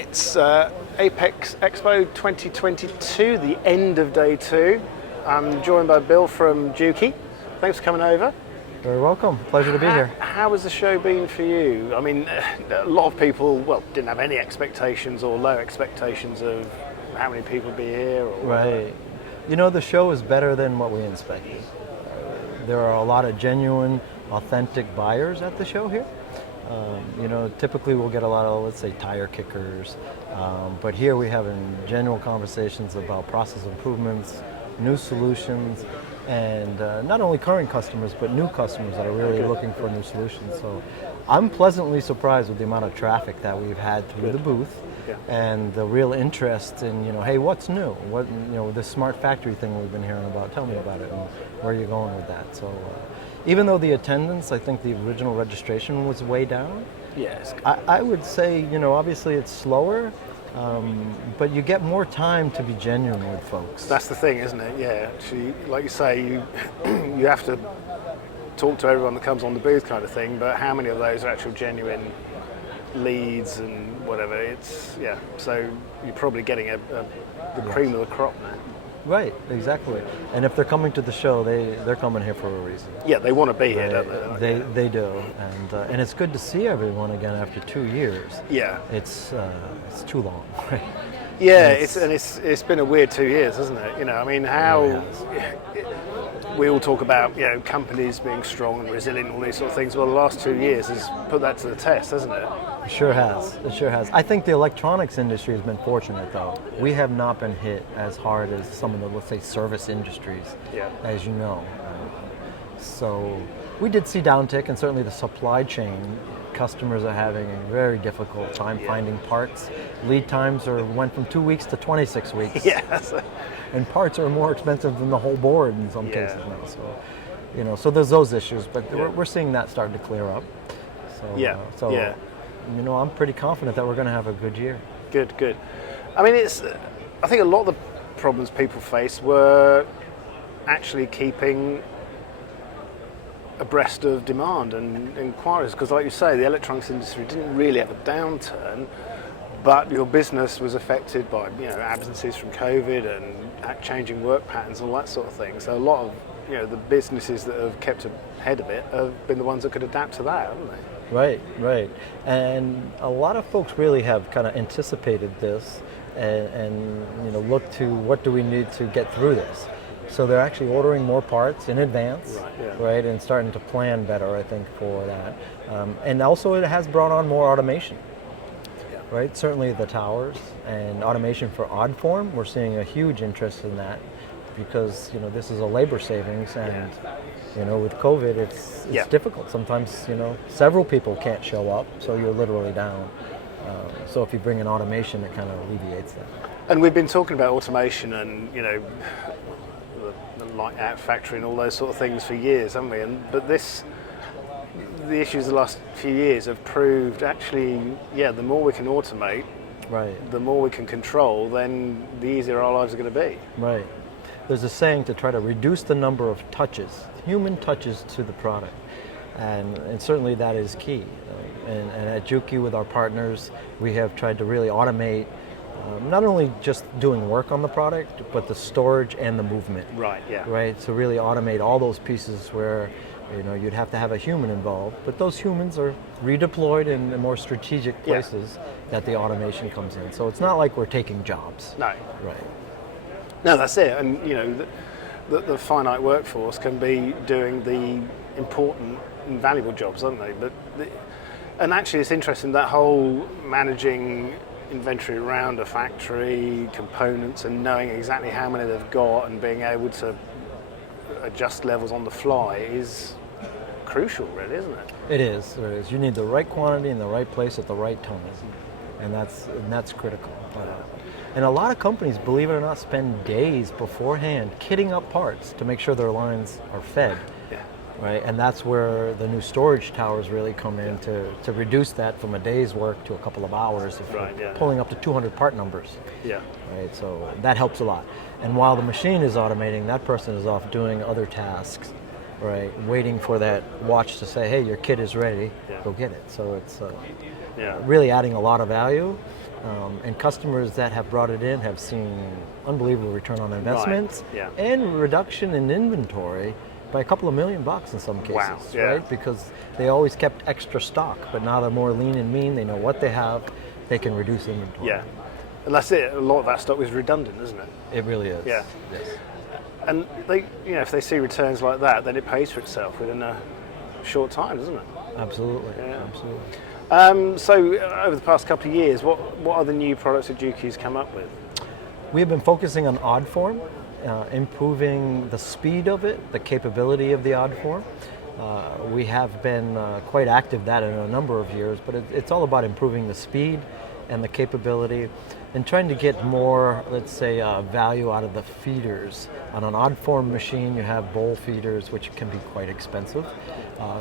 It's Apex Expo 2022, the end of day two. I'm joined by Bill from Juki. Thanks for coming over. Very welcome. Pleasure to be here. How has the show been for you? I mean, a lot of people, didn't have any expectations or low expectations of how many people would be here. Or right. You know, the show is better than what we expected. There are a lot of genuine, authentic buyers at the show here. Typically we'll get a lot of, let's say, tire kickers, but here we have genuine conversations about process improvements, new solutions, and not only current customers, but new customers that are really looking for new solutions. So I'm pleasantly surprised with the amount of traffic that we've had through the booth, and the real interest in, hey, what's new? What, this smart factory thing we've been hearing about, tell me about it, and where are you going with that? So even though the attendance, I think the original registration was way down, yes, I would say, obviously it's slower, but you get more time to be genuine with folks. That's the thing, isn't it? Yeah, actually, like you say, you have to talk to everyone that comes on the booth kind of thing, but how many of those are actual genuine leads and whatever? So you're probably getting the cream of the crop now. Right, exactly. And if they're coming to the show, they're coming here for a reason. Yeah, they want to be here, don't they? They do, and it's good to see everyone again after 2 years. Yeah, it's too long, right? Yeah, it's been a weird 2 years, hasn't it? I mean, how we all talk about companies being strong and resilient and all these sort of things. Well, the last 2 years has put that to the test, hasn't it? It sure has. I think the electronics industry has been fortunate, though. We have not been hit as hard as some of the, let's say, service industries, as you know. So we did see downtick, and certainly the supply chain, customers are having a very difficult time finding parts. Lead times went from 2 weeks to 26 weeks. Yes. And parts are more expensive than the whole board in some cases now. So, so there's those issues, but we're seeing that starting to clear up. So, I'm pretty confident that we're going to have a good year. Good. I mean, I think a lot of the problems people face were actually keeping abreast of demand and inquiries, because like you say, the electronics industry didn't really have a downturn, but your business was affected by absences from COVID and changing work patterns and all that sort of thing. So a lot of the businesses that have kept ahead of it have been the ones that could adapt to that, haven't they? Right. And a lot of folks really have kind of anticipated this and look to what do we need to get through this. So they're actually ordering more parts in advance, right, and starting to plan better, I think, for that. And also it has brought on more automation, right? Certainly the towers and automation for odd form, we're seeing a huge interest in that because, this is a labor savings and, with COVID, it's difficult. Sometimes, several people can't show up, so you're literally down. So if you bring in automation, it kind of alleviates that. And we've been talking about automation and, the light out factory and all those sort of things for years, haven't we? But the issues of the last few years have proved actually, the more we can automate, the more we can control, then the easier our lives are going to be. Right. There's a saying to try to reduce the number of touches, human touches to the product. And certainly that is key. And at Juki with our partners, we have tried to really automate not only just doing work on the product, but the storage and the movement. Right, so really automate all those pieces where you'd have to have a human involved, but those humans are redeployed in the more strategic places that the automation comes in. So it's not like we're taking jobs. No. Right. No, that's it. And the finite workforce can be doing the important and valuable jobs, aren't they? And actually, it's interesting that whole managing inventory around a factory, components, and knowing exactly how many they've got and being able to adjust levels on the fly is crucial, really, isn't it? It is. You need the right quantity in the right place at the right time, and that's critical. And a lot of companies, believe it or not, spend days beforehand kitting up parts to make sure their lines are fed. Right, and that's where the new storage towers really come in to reduce that from a day's work to a couple of hours if you're pulling up to 200 part numbers. Right, so that helps a lot. And while the machine is automating, that person is off doing other tasks, right, waiting for that watch to say, hey, your kit is ready, go get it. So it's really adding a lot of value. And customers that have brought it in have seen unbelievable return on investments yeah. and reduction in inventory by a couple of $1 million in some cases, Wow, yeah. right? Because they always kept extra stock, but now they're more lean and mean. They know what they have. They can reduce inventory. Yeah, and that's it. A lot of that stock is redundant, isn't it? It really is. Yeah. Yes. And they, if they see returns like that, then it pays for itself within a short time, doesn't it? Absolutely. Yeah. Absolutely. So over the past couple of years, what are the new products that Juki's come up with? We have been focusing on odd form, improving the speed of it, the capability of the odd form. We have been quite active that in a number of years, but it's all about improving the speed and the capability and trying to get more, let's say, value out of the feeders. On an odd form machine, you have bowl feeders, which can be quite expensive.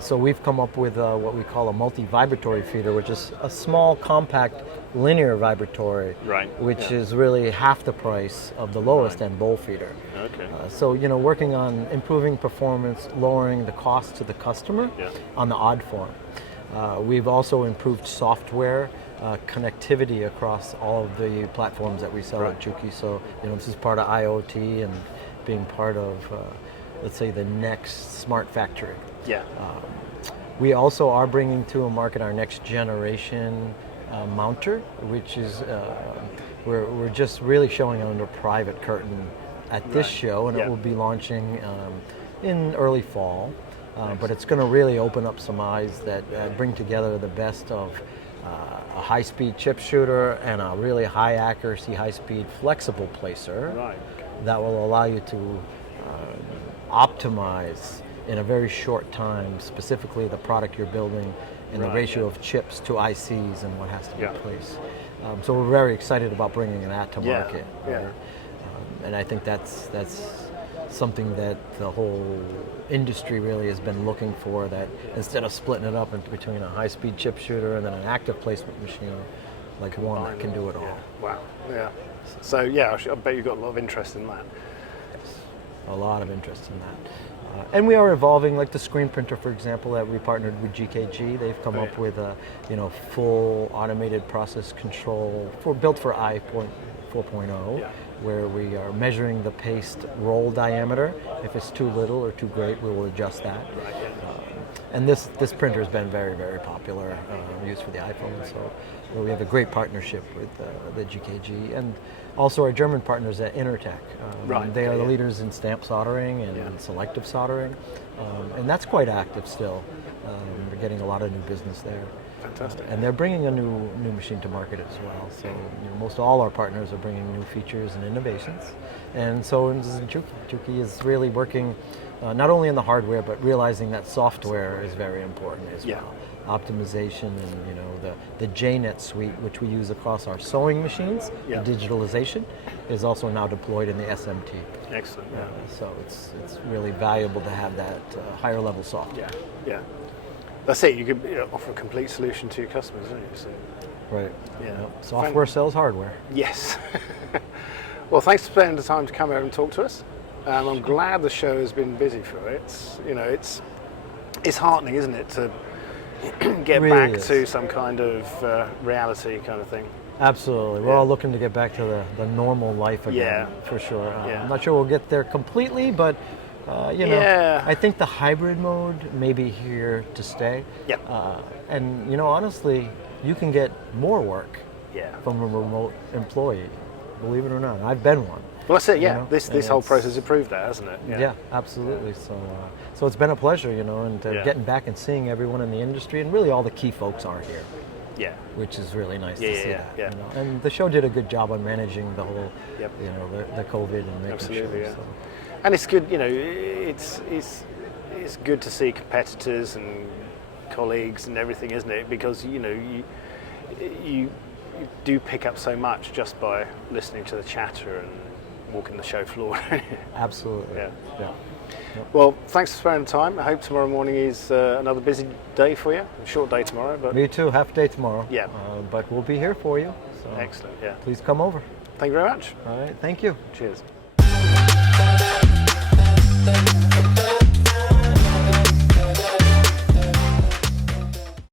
So we've come up with what we call a multi-vibratory feeder, which is a small, compact, linear vibratory, Right. which is really half the price of the lowest end bowl feeder. Okay. So, working on improving performance, lowering the cost to the customer on the odd form. We've also improved software connectivity across all of the platforms that we sell at Juki. So, this is part of IoT and being part of, let's say, the next smart factory. Yeah. We also are bringing to a market our next generation mounter, which is, we're just really showing it under private curtain at this show, and it will be launching in early fall. But it's going to really open up some eyes that bring together the best of a high-speed chip shooter and a really high accuracy, high-speed flexible placer that will allow you to optimize in a very short time, specifically the product you're building and the ratio of chips to ICs and what has to be placed. So we're very excited about bringing that to market. Yeah. And I think that's something that the whole industry really has been looking for, that instead of splitting it up between a high-speed chip shooter and then an active placement machine, like one that can do it all. Yeah. Wow. Yeah. So I bet you've got a lot of interest in that. A lot of interest in that. And we are evolving, like the screen printer, for example, that we partnered with GKG. They've come up with a full automated process control built for I.4.0, where we are measuring the paste roll diameter. If it's too little or too great, we will adjust that. And this printer has been very, very popular, used for the iPhone. So we have a great partnership with the GKG, and also our German partners at Intertech. They are the leaders in stamp soldering and selective soldering, and that's quite active still. We're getting a lot of new business there. Fantastic. And they're bringing a new machine to market as well. So most all our partners are bringing new features and innovations. And so is Juki. Juki is really working not only in the hardware, but realizing that software is very important as well. Optimization and the JNet suite, which we use across our sewing machines, digitalization, is also now deployed in the SMT. Excellent. So it's really valuable to have that higher level software. Yeah. That's it. You could offer a complete solution to your customers, don't you? So, right. Yeah. Software sells hardware. Yes. Well, thanks for spending the time to come here and talk to us. I'm glad the show has been busy for it. It's heartening, isn't it, to get really back to some kind of reality kind of thing. Absolutely. We're all looking to get back to the normal life again, for sure. I'm not sure we'll get there completely, but I think the hybrid mode may be here to stay. And honestly, you can get more work from a remote employee, believe it or not. I've been one. Well, that's it. This whole process has proved that, hasn't it? Yeah, absolutely. So it's been a pleasure, and getting back and seeing everyone in the industry, and really all the key folks are here. Yeah, which is really nice to see that. Yeah. And the show did a good job on managing the whole, the COVID and making sure. So. And it's good, it's good to see competitors and colleagues and everything, isn't it? Because you do pick up so much just by listening to the chatter and walking the show floor. Absolutely. Yeah. Well, thanks for spending the time. I hope tomorrow morning is another busy day for you. A short day tomorrow, but me too. Half day tomorrow. Yeah. But we'll be here for you. So excellent. Yeah. Please come over. Thank you very much. All right. Thank you. Cheers.